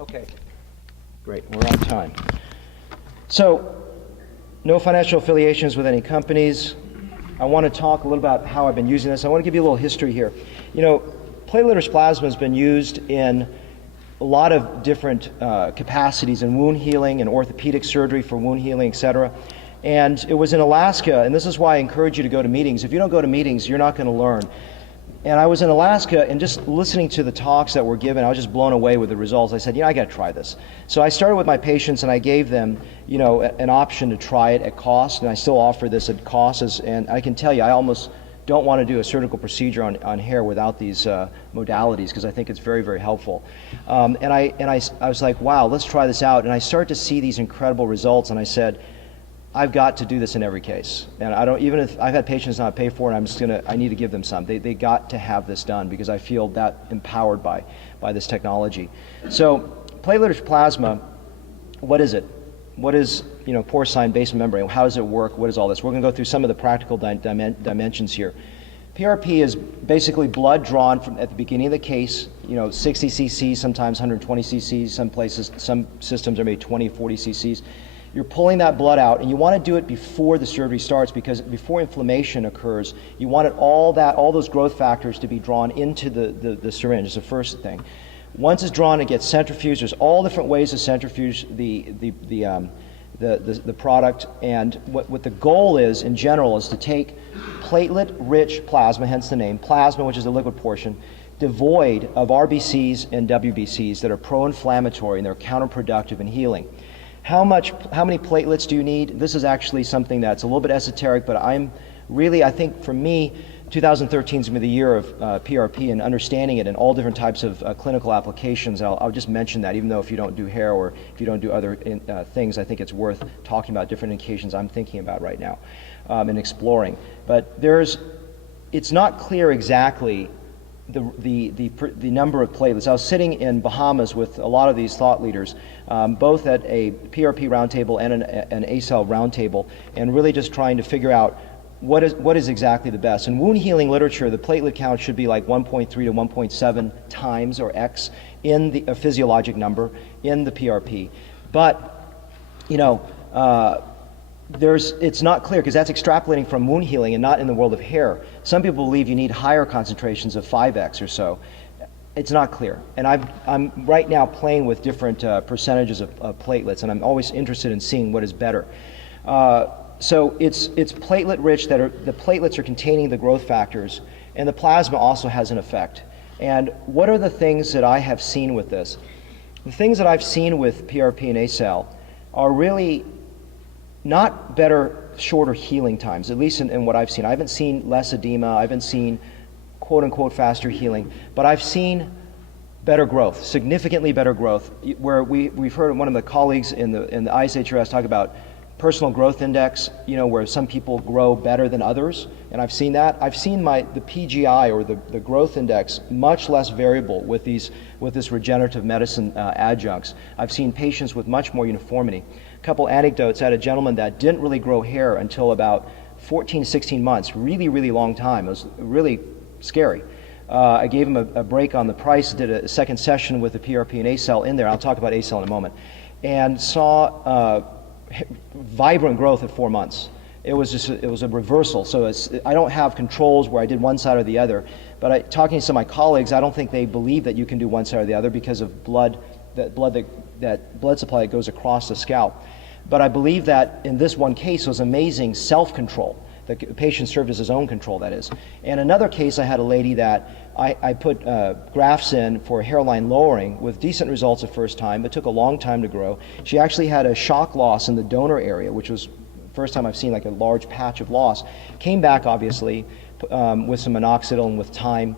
Okay, great, we're on time. So, no financial affiliations with any companies. I want to talk a little about how I've been using this. I want to give you a little history here. You know, platelet-rich plasma has been used in a lot of different capacities in wound healing and orthopedic surgery for wound healing, etc. And it was in Alaska, and this is why I encourage you to go to meetings. If you don't go to meetings, you're not going to learn. And I was in Alaska, and just listening to the talks that were given, I was just blown away with the results. I said, I got to try this. So I started with my patients, and I gave them, an option to try it at cost, and I still offer this at cost. And I can tell you, I almost don't want to do a surgical procedure on hair without these modalities, because I think it's very, very helpful. And I was like, wow, let's try this out. And I started to see these incredible results, and I said, I've got to do this in every case. And I don't, even if I've had patients not pay for it, I need to give them some. They got to have this done because I feel that empowered by this technology. So platelet-rich plasma, what is it? What is, porcine basement membrane? How does it work? What is all this? We're going to go through some of the practical dimensions here. PRP is basically blood drawn from at the beginning of the case, 60 cc's, sometimes 120 cc's, some places, some systems are maybe 20, 40 cc's. You're pulling that blood out, and you want to do it before the surgery starts, because before inflammation occurs, you want all those growth factors to be drawn into the syringe. Is the first thing. Once it's drawn, it gets centrifuged. There's all different ways to centrifuge the product, and what the goal is in general is to take platelet-rich plasma, hence the name, plasma, which is the liquid portion, devoid of RBCs and WBCs that are pro-inflammatory and they're counterproductive in healing. How many platelets do you need? This is actually something that's a little bit esoteric, but I think for me, 2013 is going to be the year of PRP and understanding it in all different types of clinical applications. I'll just mention that, even though if you don't do hair or if you don't do other things, I think it's worth talking about different indications I'm thinking about right now and exploring. But it's not clear exactly the number of platelets. I was sitting in Bahamas with a lot of these thought leaders, both at a PRP roundtable and an Acell roundtable, and really just trying to figure out what is exactly the best. In wound healing literature, the platelet count should be like 1.3 to 1.7 times or X in a physiologic number in the PRP. But, it's not clear, because that's extrapolating from wound healing and not in the world of hair. Some people believe you need higher concentrations of 5x or so. It's not clear. And I'm right now playing with different percentages of platelets, and I'm always interested in seeing what is better. So it's platelet rich, the platelets are containing the growth factors, and the plasma also has an effect. And what are the things that I have seen with this? The things that I've seen with PRP and Acell are really not better, shorter healing times, at least in what I've seen. I haven't seen less edema, I haven't seen quote-unquote faster healing, but I've seen better growth, significantly better growth, where we've heard one of the colleagues in the ISHRS talk about personal growth index, where some people grow better than others, and I've seen that. I've seen the PGI, or the growth index, much less variable with this regenerative medicine adjuncts. I've seen patients with much more uniformity. A couple anecdotes. I had a gentleman that didn't really grow hair until about 14, 16 months, really, really long time. It was really scary. I gave him a break on the price, did a second session with the PRP and Acell in there. I'll talk about Acell in a moment. And saw vibrant growth at 4 months. It was a reversal. So I don't have controls where I did one side or the other, but talking to some of my colleagues, I don't think they believe that you can do one side or the other because of that blood supply that goes across the scalp. But I believe that in this one case was amazing self-control. The patient served as his own control, that is. And another case, I had a lady that I put grafts in for hairline lowering with decent results the first time, but took a long time to grow. She actually had a shock loss in the donor area, which was the first time I've seen like a large patch of loss. Came back, obviously, with some minoxidil and with time.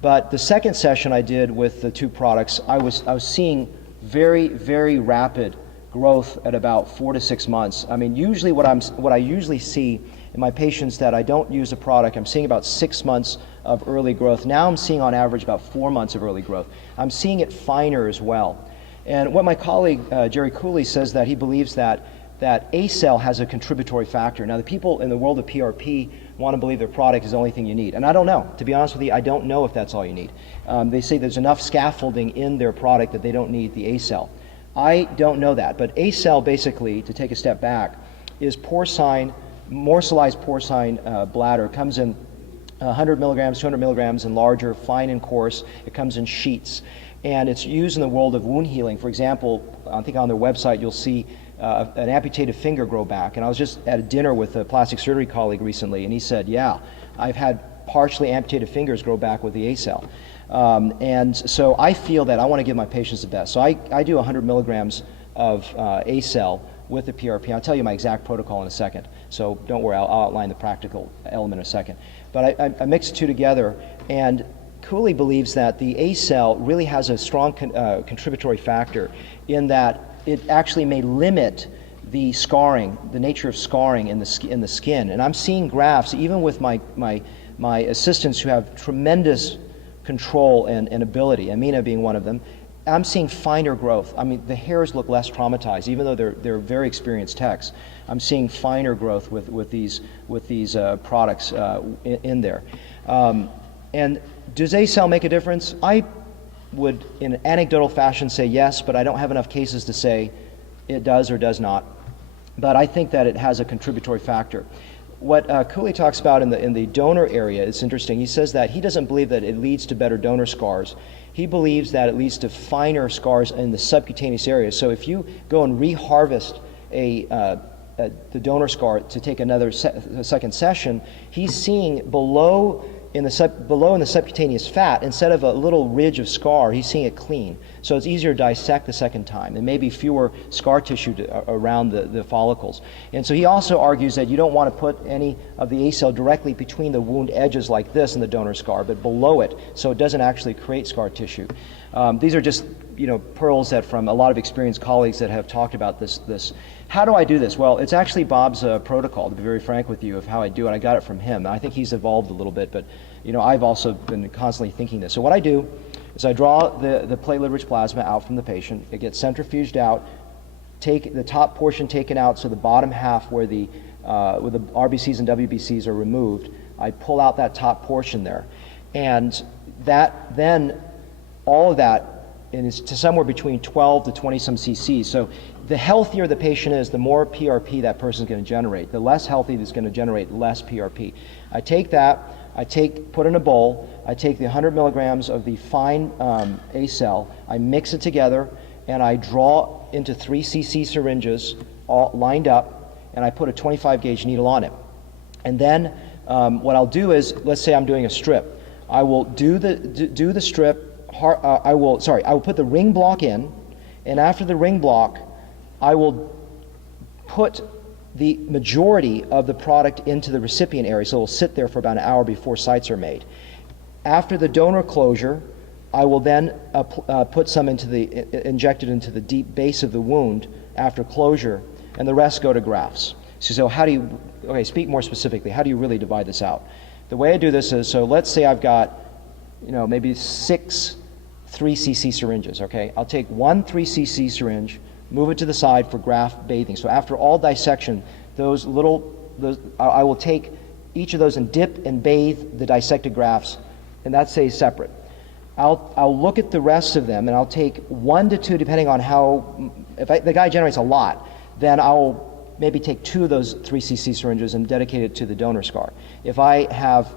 But the second session I did with the two products, I was seeing very, very rapid growth at about 4 to 6 months. I mean, usually what I usually see in my patients that I don't use a product, I'm seeing about 6 months of early growth. Now I'm seeing on average about 4 months of early growth. I'm seeing it finer as well. And what my colleague Jerry Cooley says, that he believes that that Acell has a contributory factor. Now, the people in the world of PRP want to believe their product is the only thing you need. And I don't know. To be honest with you, I don't know if that's all you need. They say there's enough scaffolding in their product that they don't need the Acell. I don't know that. But Acell, basically, to take a step back, is porcine, morselized porcine bladder. It comes in 100 milligrams, 200 milligrams, and larger, fine and coarse. It comes in sheets. And it's used in the world of wound healing. For example, I think on their website you'll see an amputated finger grow back. And I was just at a dinner with a plastic surgery colleague recently, and he said, yeah, I've had partially amputated fingers grow back with the Acell. And so I feel that I want to give my patients the best. So I do 100 milligrams of Acell with the PRP. I'll tell you my exact protocol in a second. So don't worry, I'll outline the practical element in a second. But I mix the two together, and Cooley believes that the Acell really has a strong contributory factor in that it actually may limit the scarring, the nature of scarring in the skin. And I'm seeing grafts, even with my assistants who have tremendous control and ability, Amina being one of them, I'm seeing finer growth. I mean, the hairs look less traumatized, even though they're very experienced techs. I'm seeing finer growth with these products in there. And does Acell make a difference? I would, in an anecdotal fashion, say yes, but I don't have enough cases to say it does or does not. But I think that it has a contributory factor. What Cooley talks about in the donor area is interesting. He says that he doesn't believe that it leads to better donor scars. He believes that it leads to finer scars in the subcutaneous area. So if you go and reharvest the donor scar to take another second session, he's seeing below in the subcutaneous fat, instead of a little ridge of scar, he's seeing it clean. So it's easier to dissect the second time, and maybe fewer scar tissue around the follicles. And so he also argues that you don't want to put any of the Acell directly between the wound edges like this in the donor scar, but below it, so it doesn't actually create scar tissue. These are just pearls that from a lot of experienced colleagues that have talked about this. How do I do this? Well, it's actually Bob's protocol, to be very frank with you, of how I do it. I got it from him. I think he's evolved a little bit, but I've also been constantly thinking this. So what I do is I draw the platelet-rich plasma out from the patient. It gets centrifuged out, take the top portion taken out, so the bottom half where the RBCs and WBCs are removed, I pull out that top portion there. And that then, all of that is to somewhere between 12 to 20 some cc's. So the healthier the patient is, the more PRP that person is going to generate. The less healthy is going to generate less PRP. I take that, put in a bowl, I take the 100 milligrams of the fine Acell, I mix it together, and I draw into 3 cc syringes all lined up, and I put a 25 gauge needle on it. And then what I'll do is, let's say I'm doing a strip. I will do the strip. I will put the ring block in, and after the ring block, I will put the majority of the product into the recipient area, so it will sit there for about an hour before sites are made. After the donor closure, I will then put some injected into the deep base of the wound after closure, and the rest go to grafts. So how do you, speak more specifically, how do you really divide this out? The way I do this is, so let's say I've got, maybe 6 3 cc syringes, okay? I'll take 1 3 cc syringe, move it to the side for graft bathing. So after all dissection, I will take each of those and dip and bathe the dissected grafts, and that stays separate. I'll look at the rest of them, and I'll take 1 to 2, depending on how, the guy generates a lot, then I'll maybe take 2 of those 3 cc syringes and dedicate it to the donor scar. If I have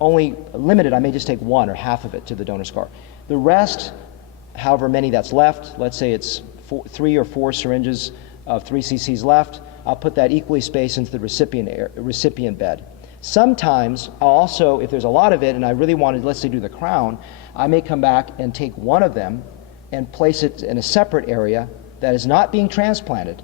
only limited, I may just take 1 or half of it to the donor scar. The rest, however many that's left, let's say it's 3 or 4 syringes of 3 cc's left, I'll put that equally spaced into the recipient bed. Sometimes I'll also, if there's a lot of it and I really wanted, let's say, do the crown, I may come back and take 1 of them and place it in a separate area that is not being transplanted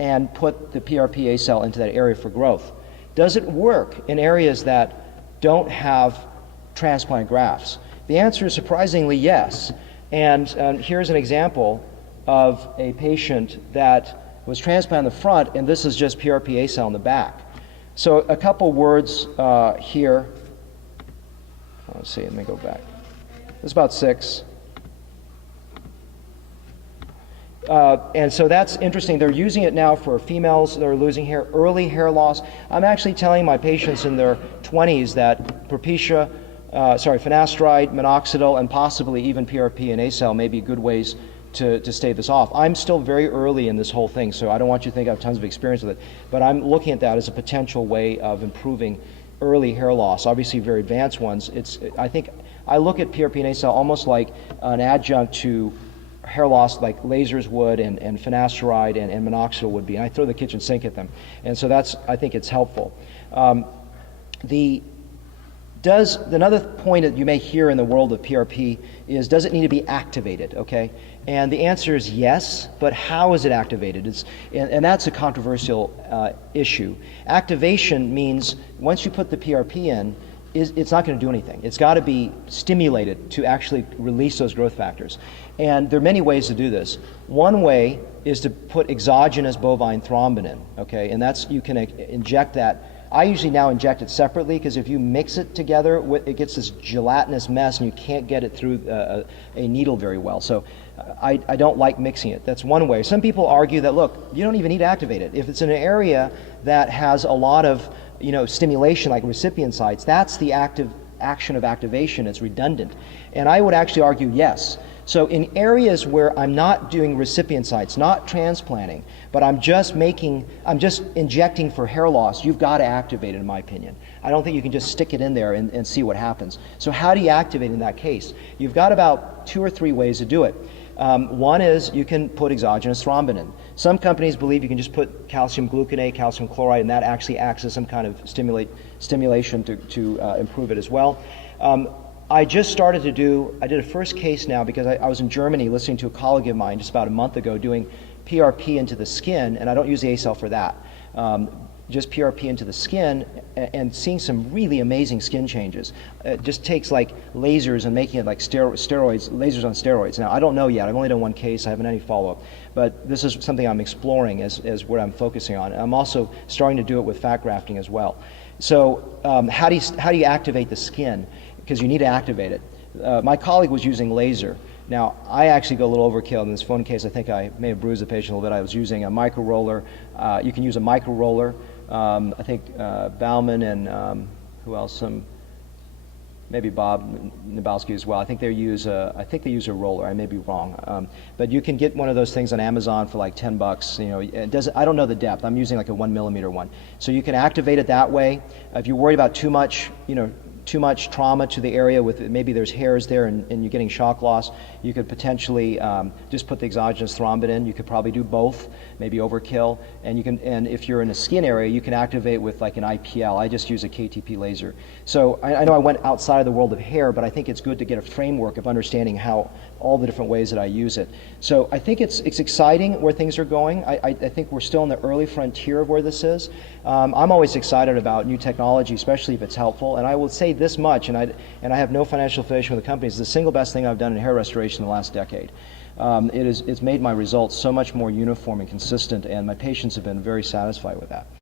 and put the PRP Acell into that area for growth. Does it work in areas that don't have transplant grafts? The answer is surprisingly yes. And here's an example of a patient that was transplanted in the front, and this is just PRP Acell in the back. So a couple words here. Let's see, let me go back. This is about 6. And so that's interesting. They're using it now for females that are losing hair, early hair loss. I'm actually telling my patients in their 20s that finasteride, minoxidil, and possibly even PRP and Acell may be good ways to stave this off. I'm still very early in this whole thing, so I don't want you to think I have tons of experience with it, but I'm looking at that as a potential way of improving early hair loss. Obviously, very advanced ones. I think I look at PRP and Acell almost like an adjunct to hair loss like lasers would and finasteride and minoxidil would be. And I throw the kitchen sink at them. And so I think it's helpful. Another point that you may hear in the world of PRP is, does it need to be activated, okay? And the answer is yes, but how is it activated? And that's a controversial issue. Activation means once you put the PRP in, it's not going to do anything. It's got to be stimulated to actually release those growth factors. And there are many ways to do this. One way is to put exogenous bovine thrombin in, okay? And you can inject that. I usually now inject it separately, because if you mix it together, it gets this gelatinous mess and you can't get it through a needle very well. So I don't like mixing it. That's one way. Some people argue that, look, you don't even need to activate it. If it's in an area that has a lot of stimulation, like recipient sites, that's the action of activation. It's redundant. And I would actually argue yes. So in areas where I'm not doing recipient sites, not transplanting, but I'm just injecting for hair loss, you've got to activate it, in my opinion. I don't think you can just stick it in there and see what happens. So how do you activate in that case? You've got about 2 or 3 ways to do it. One is you can put exogenous thrombin in. Some companies believe you can just put calcium gluconate, calcium chloride, and that actually acts as some kind of stimulation to improve it as well. I did a first case now because I was in Germany listening to a colleague of mine just about a month ago doing PRP into the skin, and I don't use the Acell for that. Just PRP into the skin and seeing some really amazing skin changes. It just takes like lasers and making it like steroids, lasers on steroids. Now, I don't know yet. I've only done one case. I haven't had any follow-up. But this is something I'm exploring as what I'm focusing on. I'm also starting to do it with fat grafting as well. So how do you activate the skin? Because you need to activate it. My colleague was using laser. Now, I actually go a little overkill. In this one case, I think I may have bruised the patient a little bit. I was using a micro roller. You can use a micro roller. I think Bauman and who else? Maybe Bob Nabalski as well. I think they use a roller. I may be wrong, but you can get one of those things on Amazon for like $10. I don't know the depth. I'm using like a 1 millimeter one. So you can activate it that way. If you're worried about too much trauma to the area with maybe there's hairs there and you're getting shock loss, you could potentially just put the exogenous thrombin in. You could probably do both, maybe overkill. And if you're in a skin area, you can activate with like an IPL. I just use a KTP laser. So I know I went outside of the world of hair, but I think it's good to get a framework of understanding how all the different ways that I use it. So I think it's exciting where things are going. I think we're still in the early frontier of where this is. I'm always excited about new technology, especially if it's helpful. And I will say this much, and I have no financial affiliation with the company, it's the single best thing I've done in hair restoration in the last decade. It's made my results so much more uniform and consistent, and my patients have been very satisfied with that.